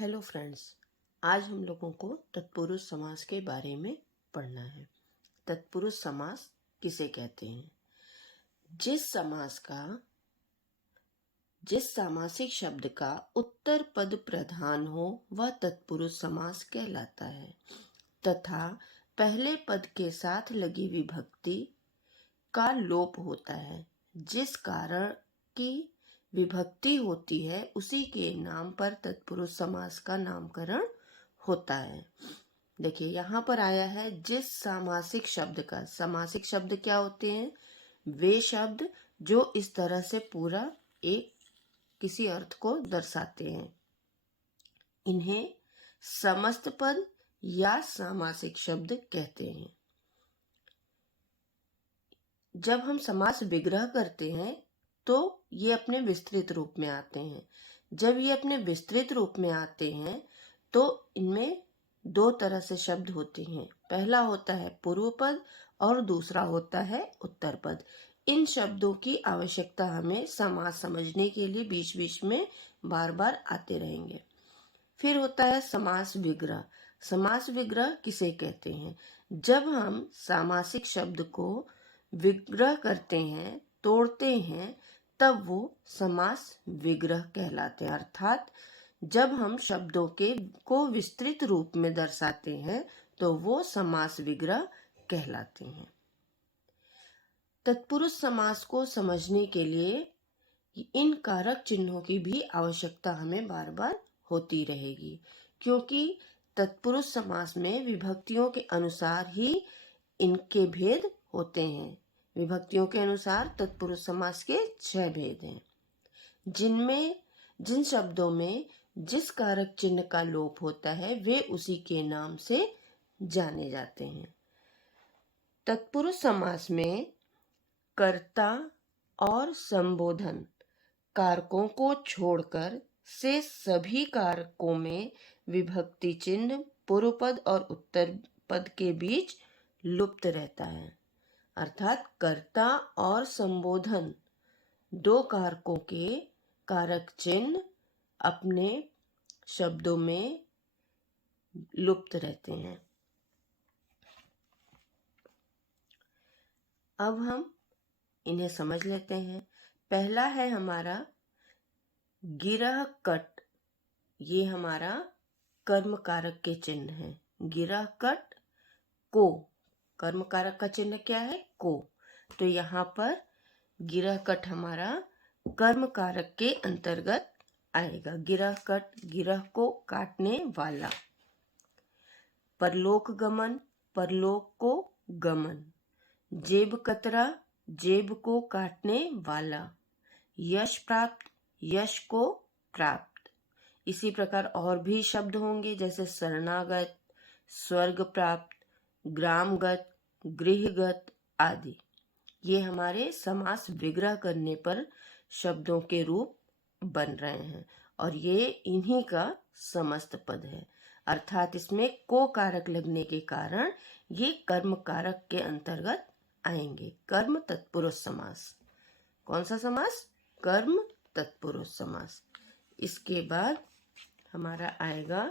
Hello friends, आज हम लोगों को तत्पुरुष समास के बारे में पढ़ना है। तत्पुरुष समास किसे कहते हैं? जिस सामासिक शब्द का उत्तर पद प्रधान हो वह तत्पुरुष समास कहलाता है तथा पहले पद के साथ लगी विभक्ति का लोप होता है। जिस कारण की विभक्ति होती है उसी के नाम पर तत्पुरुष समास का नामकरण होता है। देखिए यहाँ पर आया है जिस सामासिक शब्द का। सामासिक शब्द क्या होते हैं? वे शब्द जो इस तरह से पूरा एक किसी अर्थ को दर्शाते हैं, इन्हें समस्त पद या सामासिक शब्द कहते हैं। जब हम समास विग्रह करते हैं तो ये अपने विस्तृत रूप में आते हैं। जब ये अपने विस्तृत रूप में आते हैं तो इनमें दो तरह से शब्द होते हैं। पहला होता है पूर्व पद और दूसरा होता है उत्तर पद। इन शब्दों की आवश्यकता हमें समास समझने के लिए बीच बीच में बार बार आते रहेंगे। फिर होता है समास विग्रह। समास विग्रह किसे कहते हैं? जब हम सामासिक शब्द को विग्रह करते हैं, तोड़ते हैं, तब वो समास विग्रह कहलाते हैं। अर्थात जब हम शब्दों को विस्तृत रूप में दर्शाते हैं तो वो समास विग्रह कहलाते हैं। तत्पुरुष समास को समझने के लिए इन कारक चिन्हों की भी आवश्यकता हमें बार बार होती रहेगी, क्योंकि तत्पुरुष समास में विभक्तियों के अनुसार ही इनके भेद होते हैं। विभक्तियों के अनुसार तत्पुरुष समास के 6 भेद हैं, जिन शब्दों में जिस कारक चिन्ह का लोप होता है वे उसी के नाम से जाने जाते हैं। तत्पुरुष समास में कर्ता और संबोधन कारकों को छोड़कर से सभी कारकों में विभक्ति चिन्ह पूर्व पद और उत्तर पद के बीच लुप्त रहता है। अर्थात कर्ता और संबोधन दो कारकों के कारक चिन्ह अपने शब्दों में लुप्त रहते हैं। अब हम इन्हें समझ लेते हैं। पहला है हमारा गिरह कट। ये हमारा कर्म कारक के चिन्ह है। गिरह कट को, कर्म कारक का चिन्ह क्या है? को। तो यहाँ पर गिरह कट हमारा कर्म कारक के अंतर्गत आएगा। गिरह कट, गिरह को काटने वाला। परलोक गमन, परलोक को गमन। जेब कतरा, जेब को काटने वाला। यश प्राप्त, यश को प्राप्त। इसी प्रकार और भी शब्द होंगे जैसे शरणागत, स्वर्ग प्राप्त, ग्रामगत, गृहगत आदि। ये हमारे समास विग्रह करने पर शब्दों के रूप बन रहे हैं और ये इन्हीं का समस्त पद है। अर्थात इसमें को कारक लगने के कारण ये कर्म कारक के अंतर्गत आएंगे। कर्म तत्पुरुष समास। कौन सा समास? कर्म तत्पुरुष समास। इसके बाद हमारा आएगा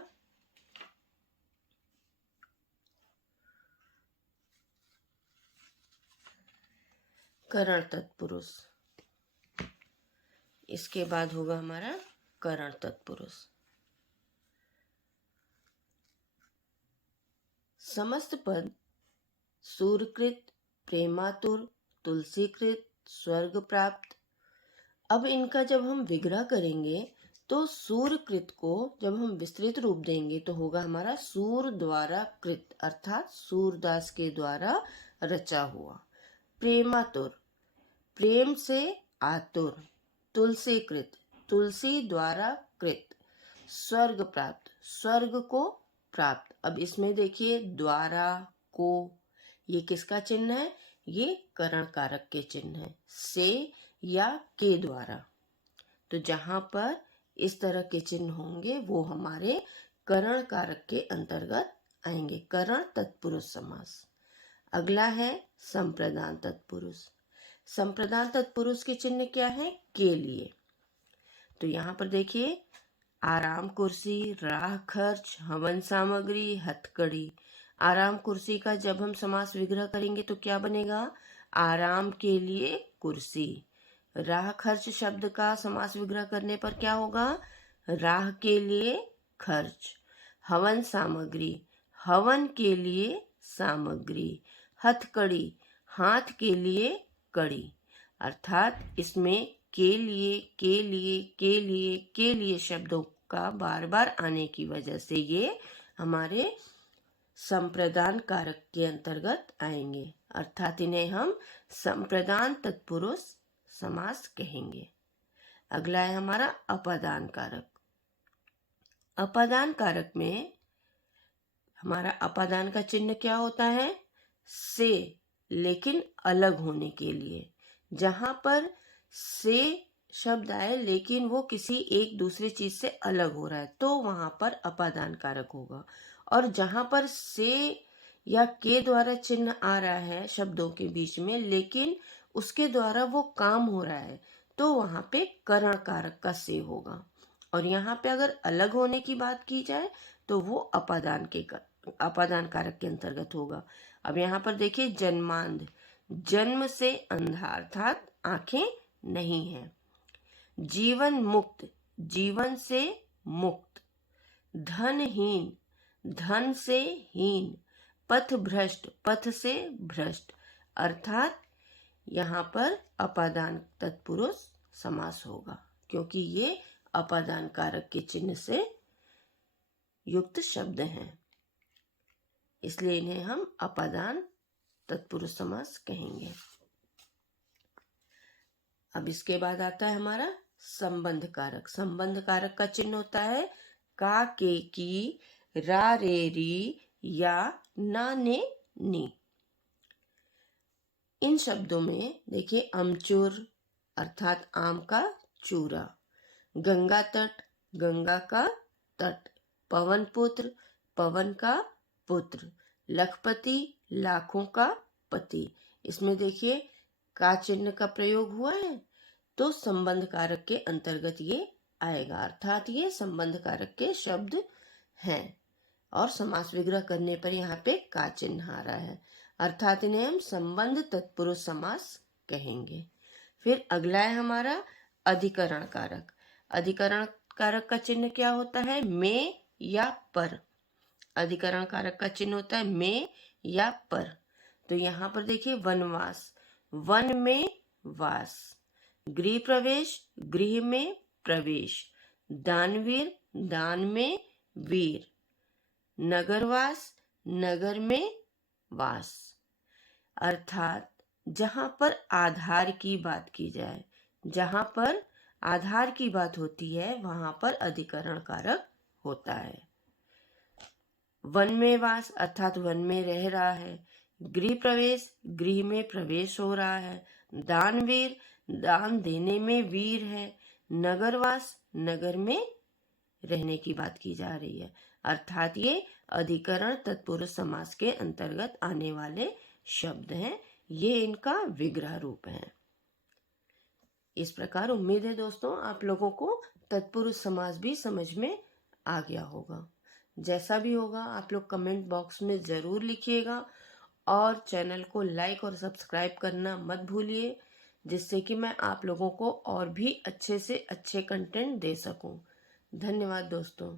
करण तत्पुरुष। इसके बाद होगा हमारा करण तत्पुरुष। समस्त पद सूर्यकृत, प्रेमातुर, तुलसीकृत, स्वर्ग प्राप्त। अब इनका जब हम विग्रह करेंगे तो सूर्यकृत को जब हम विस्तृत रूप देंगे तो होगा हमारा सूर द्वारा कृत, अर्थात सूरदास के द्वारा रचा हुआ। प्रेमातुर, प्रेम से आतुर। तुलसीकृत, तुलसी द्वारा कृत। स्वर्ग प्राप्त, स्वर्ग को प्राप्त। अब इसमें देखिए द्वारा, को, ये किसका चिन्ह है? ये करण कारक के चिन्ह है, से या के द्वारा। तो जहां पर इस तरह के चिन्ह होंगे वो हमारे करण कारक के अंतर्गत आएंगे। करण तत्पुरुष समास। अगला है संप्रदान तत्पुरुष। संप्रदान तत्पुरुष के चिन्ह क्या है? के लिए। तो यहाँ पर देखिए आराम कुर्सी, राह खर्च, हवन सामग्री, हथकड़ी। आराम कुर्सी का जब हम समास विग्रह करेंगे तो क्या बनेगा? आराम के लिए कुर्सी। राह खर्च शब्द का समास विग्रह करने पर क्या होगा? राह के लिए खर्च। हवन सामग्री, हवन के लिए सामग्री। हथकड़ी, हाथ के लिए कड़ी। अर्थात इसमें के लिए, के लिए, के लिए, के लिए शब्दों का बार बार आने की वजह से ये हमारे संप्रदान कारक के अंतर्गत आएंगे। अर्थात इन्हें हम संप्रदान तत्पुरुष समास कहेंगे। अगला है हमारा अपादान कारक। अपादान कारक में हमारा अपादान का चिन्ह क्या होता है? से, लेकिन अलग होने के लिए। जहां पर से शब्द आए लेकिन वो किसी एक दूसरे चीज से अलग हो रहा है तो वहां पर अपादान कारक होगा। और जहां पर से या के द्वारा चिन्ह आ रहा है शब्दों के बीच में लेकिन उसके द्वारा वो काम हो रहा है तो वहां पे करण कारक का से होगा। और यहाँ पे अगर अलग होने की बात की जाए तो वो अपादान कारक के अंतर्गत होगा। अब यहाँ पर देखिए जन्मांध, जन्म से अंधा अर्थात आंखें नहीं है। जीवन मुक्त, जीवन से मुक्त। धनहीन, धन से हीन। पथ भ्रष्ट, पथ से भ्रष्ट। अर्थात यहाँ पर अपादान तत्पुरुष समास होगा क्योंकि ये अपादान कारक के चिन्ह से युक्त शब्द हैं, इसलिए इन्हें हम अपादान तत्पुरुष समास कहेंगे। अब इसके बाद आता है हमारा संबंध कारक। संबंध कारक का चिन्ह होता है का, के, की, रा, रे, री या ना, ने, नी। इन शब्दों में देखिए अमचूर अर्थात आम का चूरा। गंगा तट, गंगा का तट। पवन पुत्र, पवन का पुत्र। लखपति, लाखों का पति। इसमें देखिए का चिन्ह का प्रयोग हुआ है तो संबंध कारक के अंतर्गत ये आएगा। अर्थात ये संबंध कारक के शब्द हैं और समास विग्रह करने पर यहाँ पे का चिन्ह आ रहा है। अर्थात इन्हें हम संबंध तत्पुरुष समास कहेंगे। फिर अगला है हमारा अधिकरण कारक। अधिकरण कारक का चिन्ह क्या होता है? में या पर। अधिकरण कारक का चिन्ह होता है में या पर। तो यहाँ पर देखिए वनवास, वन में वास। गृह प्रवेश, गृह में प्रवेश। दानवीर, दान में वीर। नगरवास, नगर में वास। अर्थात जहां पर आधार की बात की जाए, जहां पर आधार की बात होती है वहां पर अधिकरण कारक होता है। वन में वास अर्थात वन में रह रहा है। गृह प्रवेश, गृह में प्रवेश हो रहा है। दानवीर, दान देने में वीर है। नगरवास, नगर में रहने की बात की जा रही है। अर्थात ये अधिकरण तत्पुरुष समास के अंतर्गत आने वाले शब्द हैं। ये इनका विग्रह रूप है। इस प्रकार उम्मीद है दोस्तों आप लोगों को तत्पुरुष समास भी समझ में आ गया होगा। जैसा भी होगा आप लोग कमेंट बॉक्स में ज़रूर लिखिएगा और चैनल को लाइक और सब्सक्राइब करना मत भूलिए जिससे कि मैं आप लोगों को और भी अच्छे से अच्छे कंटेंट दे सकूं। धन्यवाद दोस्तों।